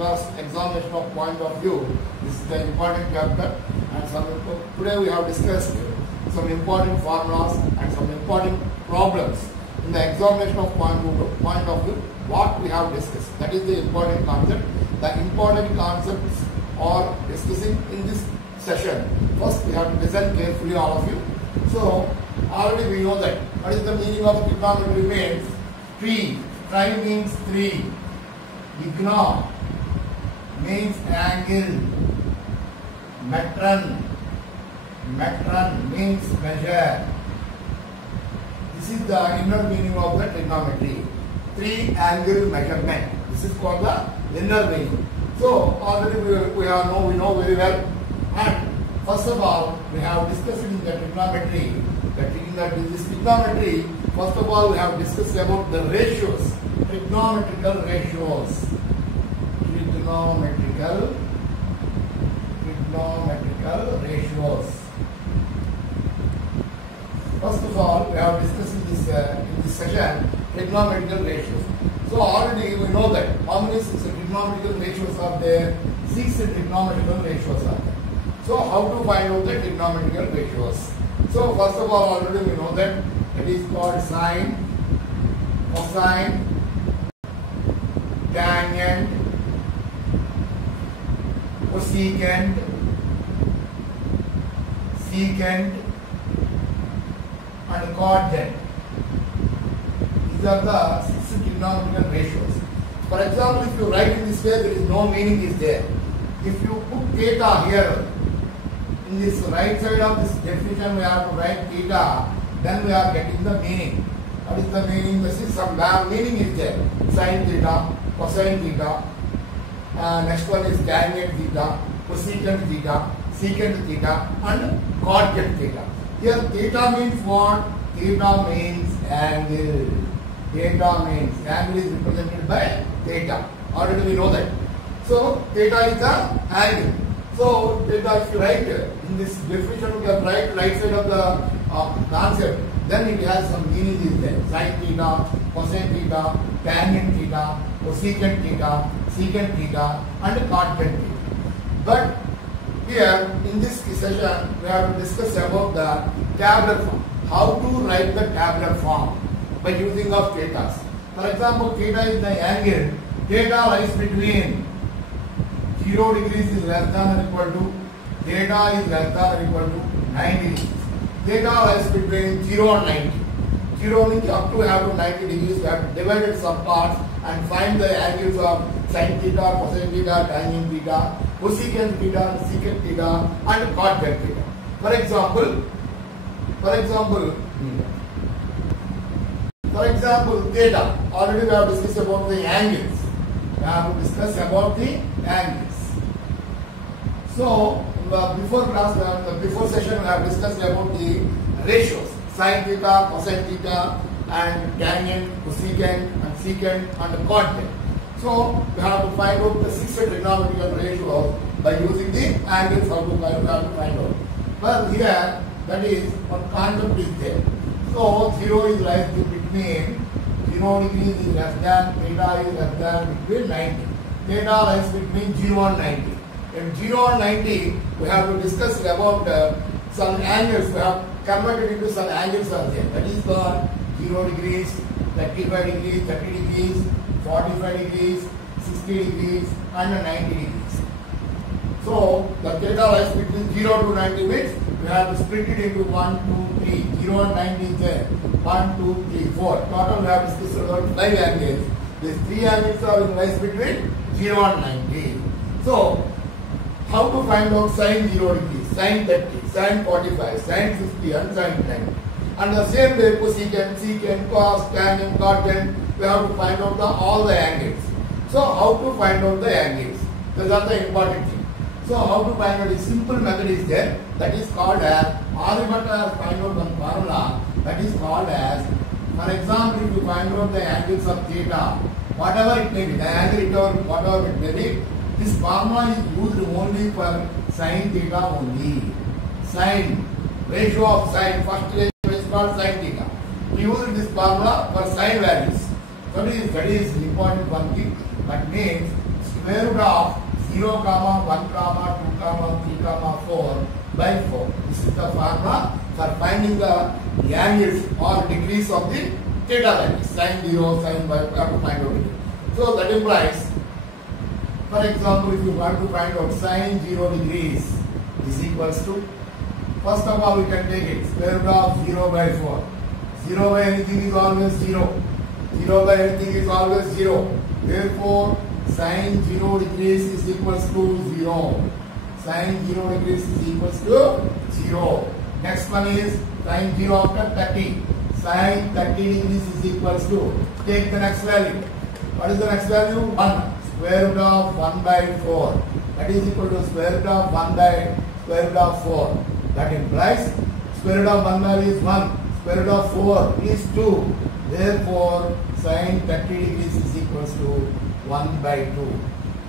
class examination of point of view. This is the important chapter, and today we have discussed some important formulas and some important problems in the examination of point of view. What we have discussed, that is the important concept. The important concepts are discussing in this session. First, we have to listen carefully, all of you. So, already we know that what is the meaning of trigonometry means tree. Tri means tree. Igno means angle. Metron means measure. This is the inner meaning of the trigonometry. Triangle measurement. This is called the inner meaning. So already we know very well. And first of all, we have discussed in the trigonometry. This trigonometry. First of all, we have discussed about the ratios. Trigonometrical ratios. Trigonometrical ratios. First of all, we have discussed in this session trigonometrical ratios. So already we know that how many trigonometrical ratios are there? 6 trigonometrical ratios are there. So how to find out the trigonometrical ratios? So first of all, already we know that it is called sine, cosine, tangent, cosecant, secant, and cotangent. These are the 6 trigonometrical ratios. For example, if you write in this way, there is no meaning is there. If you put theta here, in this right side of this definition, we have to write theta, then we are getting the meaning. What is the meaning? This is some meaning is there. Sin theta, cosine theta, next one is tangent theta, cosecant theta, secant theta, and cotangent theta. Here theta means what? Theta means angle. Theta means angle is represented by theta. Already we know that. So theta is the angle. So theta, if you write in this definition, you can write right side of the concept. Then it has some meaning is there. Sin theta, cosine theta, tangent theta, cosecant theta, secant theta, and cotangent theta. But here in this session, we have to discuss about the tabular form. How to write the tabular form by using of thetas. For example, theta is the angle. Theta lies between 0 degrees is less than or equal to, theta is less than or equal to 90 degrees. Theta lies between 0 and 90. 0 means up to have to 90 degrees. We have to divide it some parts and find the angles of sin theta, cosine theta, tangent theta, cosecant theta, secant theta, and cotangent theta. For example, theta. Already we have discussed about the angles. We have to discuss about the angles. So, before class, before session, we have discussed about the ratios. Sin theta, cosine theta, and tangent, cosecant, and secant, and cotangent. So, we have to find out the 6 trigonometrical ratios by using the angles. How to find out. But here, that is one concept is there. So 0 is lies between 0 degrees is less than, theta is less than between 90. Theta lies between 0 and 90. In 0 and 90, we have to discuss about some angles. We have converted into some angles are there. That is called 0 degrees, 35 degrees, 30 degrees, 45 degrees, 60 degrees, and 90 degrees. So the theta lies between 0 to 90 means we have to split it into 1, 2, 3. 0 and 90 is there. 1, 2, 3, 4. Total we have discussed about 5 angles. These 3 angles are lies between 0 and 90. So, how to find out sin 0 degrees, sin 30, sin 45, sin 50, and sin 90. And the same way, cosecant, secant, cos, tangent, cotangent, we have to find out all the angles. So, how to find out the angles? Those are the important things. So how to find out? A simple method is there, that is called as Aryabhatta has find out one formula that is called as, for example, if you find out the angles of theta, whatever it may be, the angle or whatever it may be, this formula is used only for sin theta only. Sin, ratio of sin, first ratio is called sin theta. We use this formula for sin values. That is important one thing. That means square root of 0, 1, 2, 3, 4 by 4. This is the formula for finding the angles or degrees of the theta values. Sin 0, sin y, we have to find out it. So that implies, for example, if you want to find out sin 0 degrees is equals to, first of all we can take it, square root of 0 by 4. 0 by anything is always 0. 0 by anything is always 0. Therefore, sin 0 degrees is equals to 0. Sin 0 degrees is equals to 0. Next one is sin 0 after 30. Sin 30 degrees is equals to, take the next value. What is the next value? 1. Square root of 1 by 4. That is equal to square root of 1 by square root of 4. That implies square root of 1 value is 1. Square root of 4 is 2. Therefore, sin 30 degrees is equals to 1 by 2.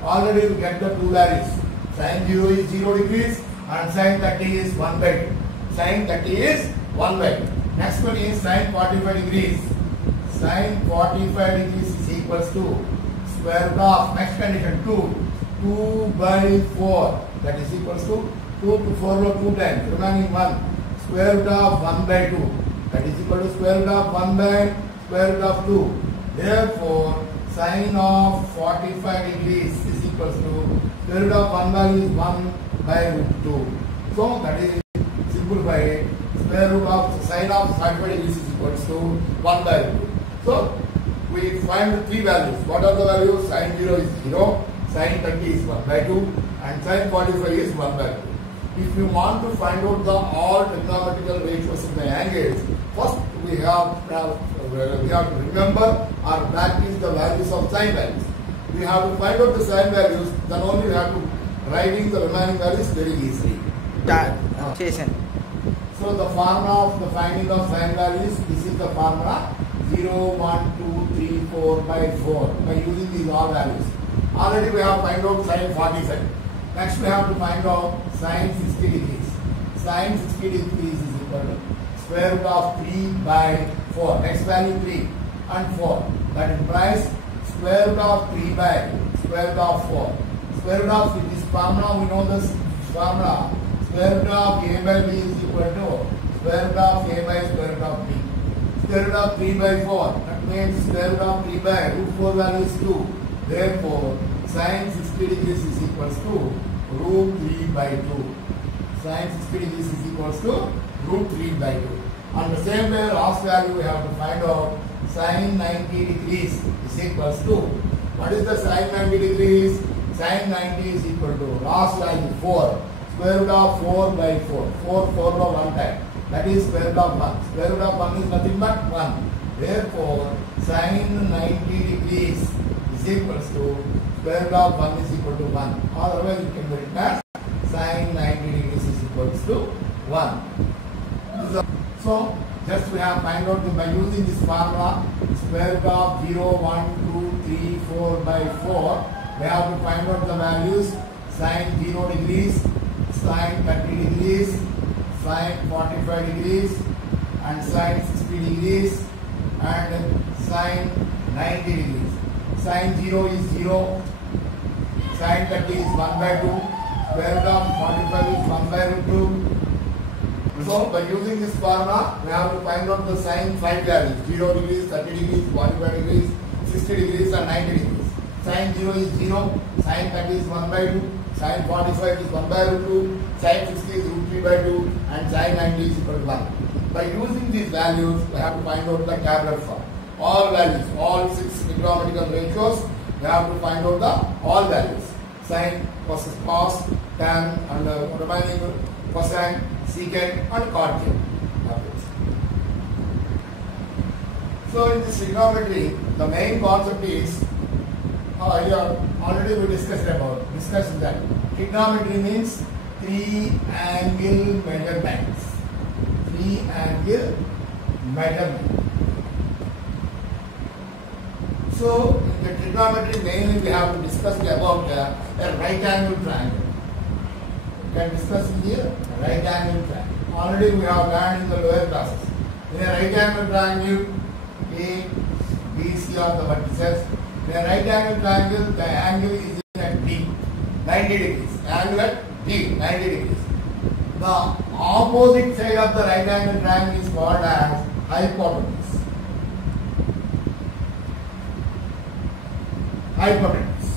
Already we get the two values. Sin 0 is 0 degrees and sin 30 is 1 by 2. Sin 30 is 1 by 2. Next one is sin 45 degrees. Sin 45 degrees is equals to square root of, next condition, 2. 2 by 4. That is equals to 2 to 4 2 times. Remaining 1. Square root of 1 by 2. That is equal to square root of 1 by square root of 2. Therefore, sin of 45 degrees is equals to square root of 1 value is 1 by root 2. So that is simplified. Square root of sin of 45 degrees is equals to 1 by root 2. So we find three values. What are the values? Sin 0 is 0, sin 30 is 1 by 2, and sin 45 is 1 by 2. If you want to find out the all trigonometrical ratios in the angles, first we have to remember or practice the values of sine values. We have to find out the sine values, then only we have to writing the remaining values very easily. So the formula of the finding of sine values, this is the formula 0, 1, 2, 3, 4 by 4 by using these all values. Already we have find out sine 45. Next we have to find out sine 60 degrees. Sine 60 degrees is equal to square root of 3 by 4. Next value 3 and 4. That implies square root of 3 by square root of 4. Square root of this formula, we know this formula. Square root of a by b is equal to square root of a by square root of b. Square root of 3 by 4. That means square root of 3 by root 4 value is 2. Therefore, sin 60 degrees is equals to root 3 by 2. Sin 60 degrees is equals to root 3 by 2. On the same way, last value we have to find out sin 90 degrees is equals to, what is the sin 90 degrees? Sin 90 is equal to last value 4. Square root of 4 by 4. 4 by 1 time. That is square root of 1. Square root of 1 is nothing but 1. Therefore, sin 90 degrees is equals to square root of 1 is equal to 1. Otherwise, you can write as sin 90 degrees is equals to 1. So, just we have find out by using this formula, square root of 0, 1, 2, 3, 4 by 4. We have to find out the values sin 0 degrees, sin 30 degrees, sin 45 degrees, and sin 60 degrees, and sin 90 degrees. Sin 0 is 0, sin 30 is 1 by 2, square root of 45 is 1 by root 2. So, by using this formula, we have to find out the sin 5 values, 0 degrees, 30 degrees, 45 degrees, 60 degrees, and 90 degrees. Sin 0 is 0, sin 30 is 1 by 2, sin 45 is 1 by root 2, sin 60 is root 3 by 2, and sin 90 is equal to 1. By using these values, we have to find out the tabular form. All values, all 6 trigonometrical ratios, we have to find out the all values. Sin versus cos, tan, and remaining cosine, secant, and cotangent. So in this trigonometry, the main concept is, already we discussed that. Trigonometry means 3 angle measurements. 3 angle measurement. So in the trigonometry mainly we have to discuss about a right angle triangle. We can discuss here right angle triangle. Already we have learned in the lower classes. In a right angle triangle, A, B, C are the vertices. In a right angle triangle, the angle is in a 90 degrees. Angle at D, 90 degrees. The opposite side of the right angle triangle is called as hypotenuse. Hypotenuse.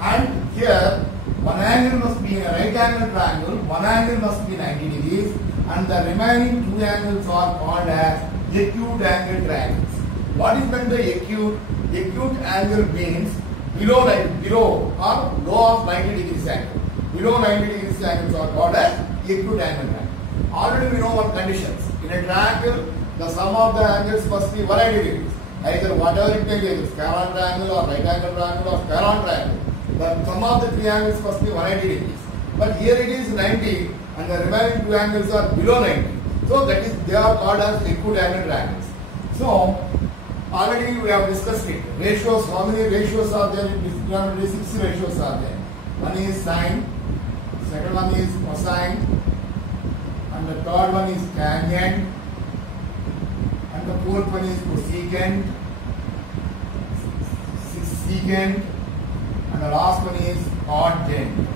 And here, one angle must be a right angle triangle, one angle must be 90 degrees, and the remaining two angles are called as acute angle triangles. What is meant by acute? Acute angle means below or low of 90 degrees angle. Below 90 degrees angles are called as acute angle triangle. Already we know what conditions. In a triangle, the sum of the angles must be 180 degrees. Either whatever it may be, either scalar triangle or right angle triangle or scalar triangle. The sum of the three angles must be 180 degrees. But here it is 90 and the remaining two angles are below 90. So that is, they are called as acute angle triangles. So already we have discussed it. Ratios, how many ratios are there? 6 ratios are there. One is sine, second one is cosine, and the third one is tangent, and the fourth one is cosecant, secant, and the last one is tangent.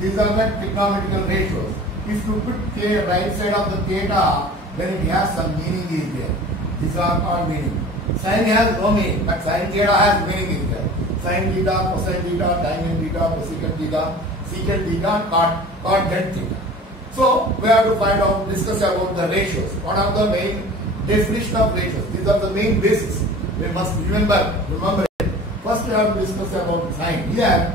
These are the trigonometrical ratios. If you put the right side of the theta, then it has some meaning is there. These are called meaning. Sine has no meaning, but sine theta has meaning is there. Sine theta, cosine theta, tangent theta, cosecant theta, secant theta, tangent theta. So we have to find out, discuss about the ratios. What are the main definition of ratios? These are the main basics. We must remember it. First we have to discuss about sine. Here,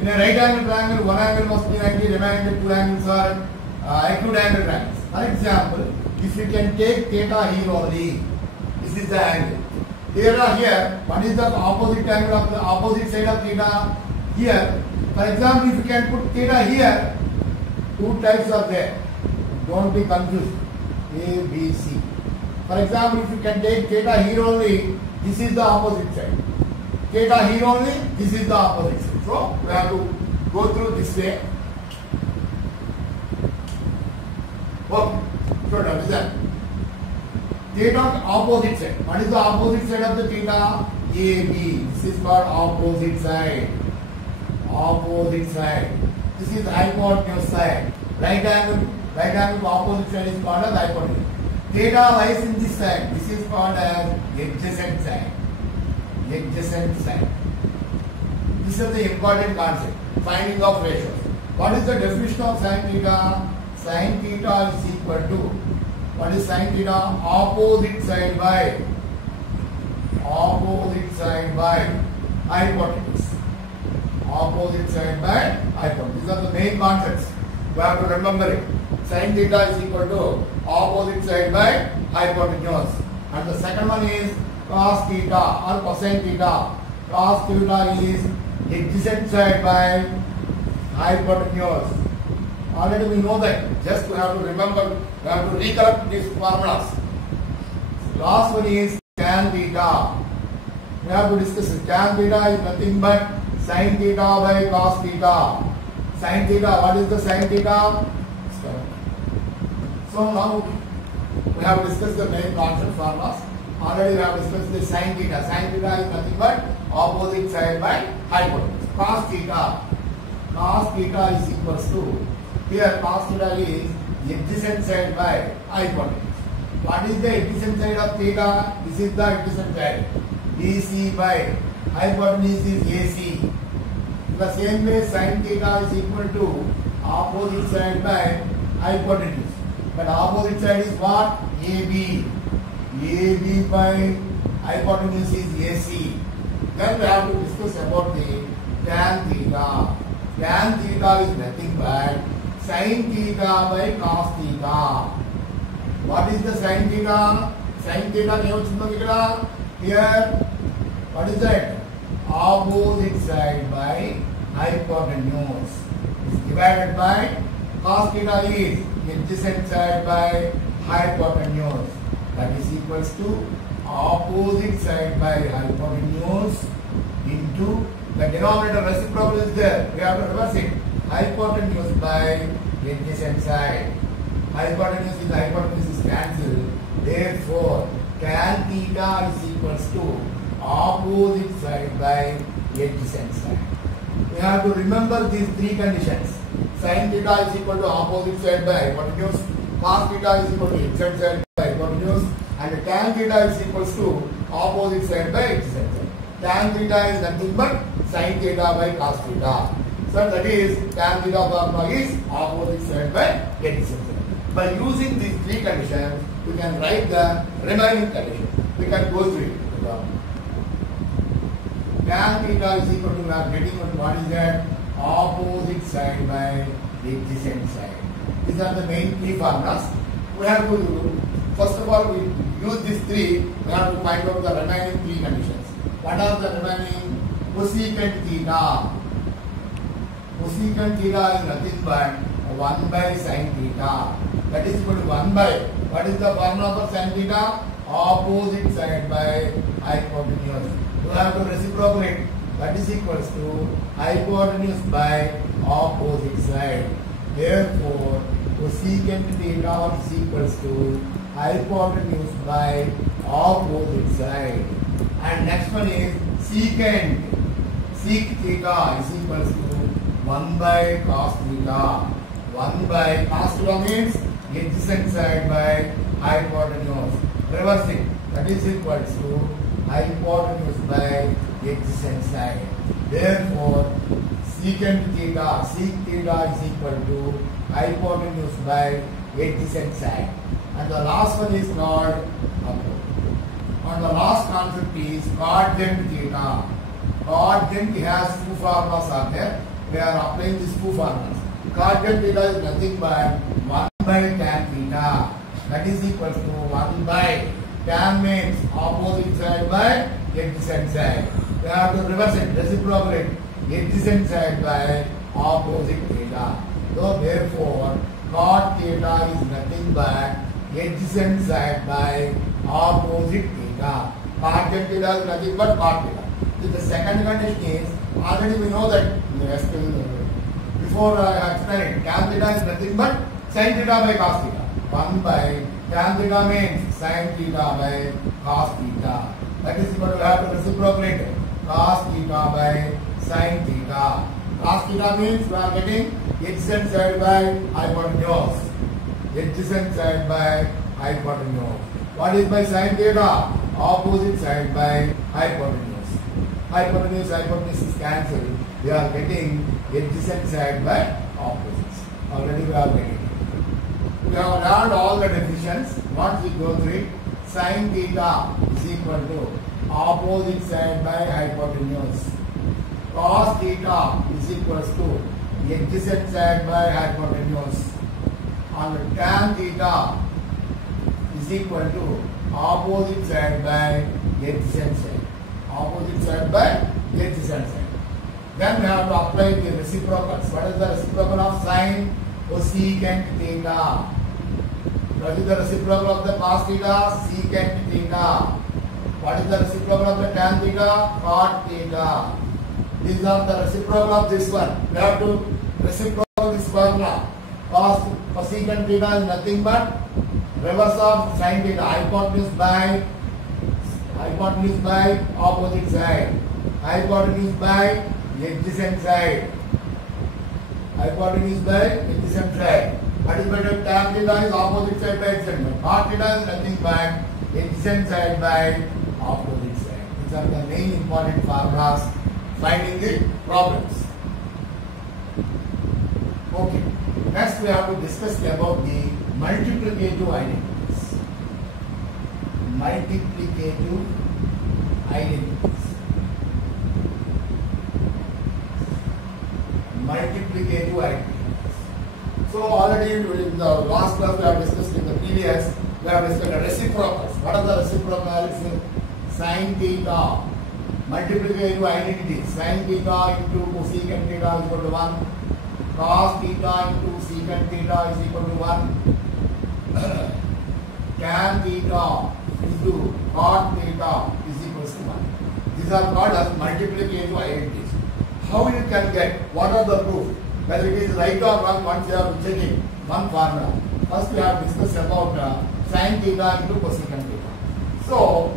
in a right angle triangle, one angle must be 90, remaining two angles are acute angle triangles. For example, if you can take theta here only, this is the angle. Theta here, what is the opposite angle of the opposite side of theta? Here, for example, if you can put theta here, two types are there. Don't be confused. A, B, C. For example, if you can take theta here only, this is the opposite side. Theta here only, this is the opposite side. So we have to go through this way. Okay. So now listen. Theta opposite side. What is the opposite side of the theta? AB. This is called opposite side. Opposite side. This is hypotenuse side. Right angle opposite side is called as hypotenuse. Theta lies in this side. This is called as adjacent side. Adjacent side. This is the important concept. Finding of ratios. What is the definition of sin theta? Sin theta is equal to, what is sin theta? Opposite side by hypotenuse. Opposite side by hypotenuse. These are the main concepts. We have to remember it. Sin theta is equal to opposite side by hypotenuse. And the second one is cos theta or cosine theta. Cos theta is adjacent side by hypotenuse. Already we know that. Just we have to remember, we have to recollect these formulas. Last one is tan theta. We have to discuss it. Tan theta is nothing but sin theta by cos theta. Sin theta, what is the sin theta? So now we have discussed the main concept formulas. Already we have discussed the sin theta. Sin theta is nothing but opposite side by hypotenuse. Cos theta. Cos theta is equals to, here cos theta is adjacent side by hypotenuse. What is the adjacent side of theta? This is the adjacent side. BC by hypotenuse is AC. In the same way, sin theta is equal to opposite side by hypotenuse. But opposite side is what? AB. AB by hypotenuse is AC. Then we have to discuss about the tan theta. Tan theta is nothing but sin theta by cos theta. What is the sin theta? Sin theta here, what is that? Opposite side by hypotenuse is divided by cos theta is adjacent side by hypotenuse. That is equals to opposite side by hypotenuse into the denominator reciprocal is there. We have to reverse it. Hypotenuse by adjacent side. Hypotenuse is cancelled. Therefore, tan theta is equals to opposite side by adjacent side. we have to remember these three conditions. Sin theta is equal to opposite side by hypotenuse, cos theta is equal to adjacent side by hypotenuse, and tan theta is equals to opposite side by adjacent side. Tan theta is nothing but sin theta by cos theta. So that is tan theta formula is opposite side by adjacent side. By using these three conditions, we can write the remaining condition. We can go through it. Tan theta is equal to, we are getting what is that? Opposite side by adjacent side. These are the main three formulas. We have to do, first of all, we use these three, we have to find out the remaining three conditions. What are the remaining? Cosecant theta. Cosecant theta is nothing but 1 by sin theta. That is equal to 1 by, what is the formula for sin theta? Opposite side by hypotenuse. We have to reciprocate. That is equals to hypotenuse by opposite side. Therefore, cosecant theta is equals to hypotenuse by opposite side. And next one is secant. Sec theta is equals to 1 by cos theta. 1 by cos theta means adjacent side by hypotenuse. Reversing. That is equals to hypotenuse by adjacent side. Therefore, secant theta, sec theta is equal to hypotenuse by adjacent side. And the last one is called upward. And the last concept is cotangent theta. Cotangent has two formulas are there. We are applying these two formulas. Cotangent theta is nothing but 1 by tan theta. That is equal to 1 by tan means opposite side by adjacent side. We have to reverse it, reciprocate adjacent side by opposite theta. So therefore, cot theta is nothing but adjacent side by opposite theta. Cotangent theta is nothing but cot theta. So the second condition is, already we know that before I explained, tan theta is nothing but sin theta by cos theta. 1 by tan theta means sin theta by cos theta. That is what we have to reciprocate. Cos theta by sin theta. Cos theta means we are getting adjacent side by hypotenuse. Adjacent side by hypotenuse. What is by sin theta? Opposite side by hypotenuse. Hypotenuse is cancelled. We are getting adjacent side by opposites. Already we are getting it. We have learned all the definitions. Once we go through it, sin theta is equal to opposite side by hypotenuse. Cos theta is equal to adjacent side by hypotenuse. And tan theta is equal to opposite side by adjacent side. Opposite side by adjacent side. Then we have to apply the reciprocals. What is the reciprocal of sin? Cosecant theta. What is the reciprocal of the cos theta? Secant theta. What is the reciprocal of the tan theta? Cot theta. These are the reciprocal of this one. We have to reciprocal this formula. Cosecant theta is nothing but reverse of sin theta. Hypotenuse by opposite side. Hypotenuse by adjacent side. Hypotenuse by adjacent side. What is better? Tan theta is opposite side by adjacent side. Cot theta is nothing but adjacent side by opposite side. These are the main important formulas finding the problems. Okay. Next we have to discuss about the multiplicative identities. Multiplicative identities. Multiplicative identities. So already in the last class we have discussed in the previous, we have discussed the reciprocals. What are the reciprocals? Sin theta. Multiplicative identities. Sin theta into cosecant theta is equal to 1. Cos theta into secant theta is equal to 1. Tan theta into cot theta is equal to 1. These are called as multiplicative identities. How you can get? What are the proof? Whether it is right or wrong, once you have to check in one formula. First we have discussed about sin theta into cosecant theta. So,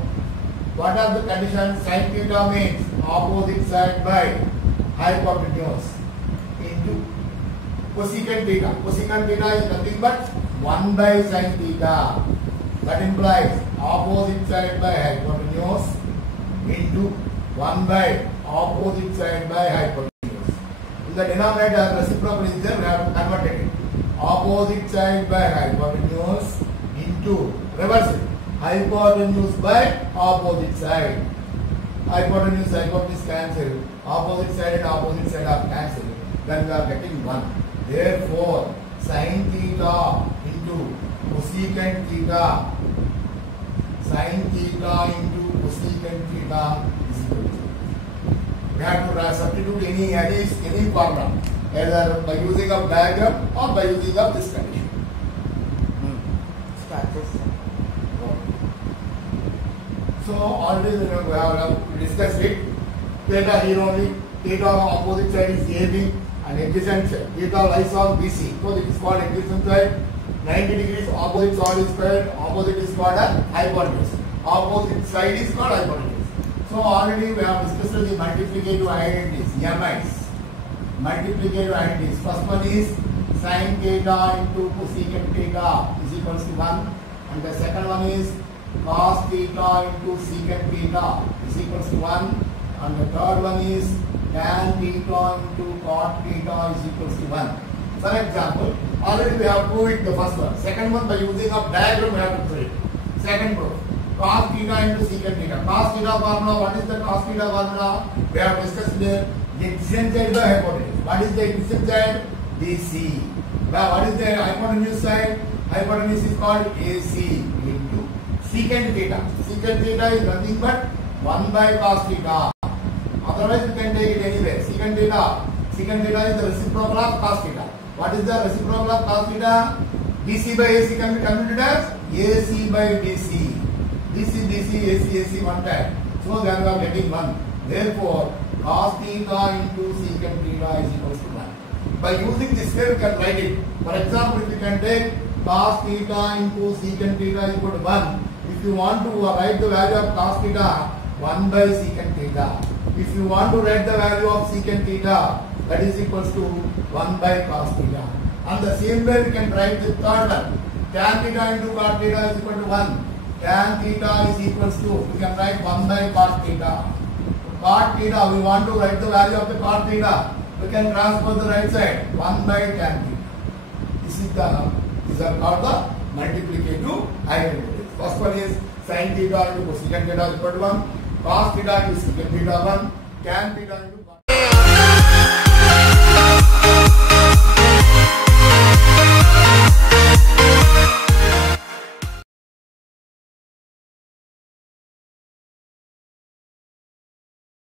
what are the conditions? Sin theta means opposite side by hypotenuse into cosecant theta. Cosecant theta is nothing but 1 by sin theta. That implies opposite side by hypotenuse into 1 by opposite side by hypotenuse. In the denominator, reciprocal is there, we have converted it. Opposite side by hypotenuse into, reverse it, hypotenuse by opposite side. Hypotenuse cancel, opposite side and opposite side are cancelled. Then we are getting 1. Therefore, sin theta into cosecant theta, sin theta into cosecant theta is equal to. We have to substitute any formula, either by using a diagram or by using of this condition. So already we have discussed it. Theta here only, theta on opposite side is AB and adjacent side. Theta lies on BC. So it is called adjacent side. 90 degrees opposite side is called, opposite is called a hypotenuse. Opposite side is called hypotenuse. So already we have discussed the multiplicative identities, MIs. Multiplicative identities. First one is sin theta into cosecant theta is equals to 1. And the second one is cos theta into secant theta is equals to 1. And the third one is tan theta into cot theta is equals to 1. For example, already we have proved the first one. Second one, by using a diagram we have to prove it. Second proof. Cos theta into secant theta. Cos theta formula, what is the cos theta formula? We have discussed the adjacent side by hypotenuse. What is the adjacent side? BC. What is the hypotenuse side? Hypotenuse is called AC into secant theta. Secant theta is nothing but 1 by cos theta. Otherwise you can take it anywhere. Secant theta is the reciprocal of cos theta. What is the reciprocal of cos theta? BC by AC can be computed as AC by BC. BC, AC, one time. So then we are getting 1. Therefore, cos theta into secant theta is equals to 1. By using this way, we can write it. For example, if you can take cos theta into secant theta is equal to 1. If you want to write the value of cos theta, 1 by secant theta. If you want to write the value of secant theta, that is equals to 1 by cos theta. And the same way we can write the third one. Tan theta into cot theta is equal to 1. Tan theta is equals to, we can write 1 by cot theta. Cot theta, we want to write the value of the cot theta. We can transfer the right side, 1 by tan theta. These are called the multiplicative identities. First one is sin theta into cosecant theta is equal to 1. Cos theta into secant theta 1. Tan theta into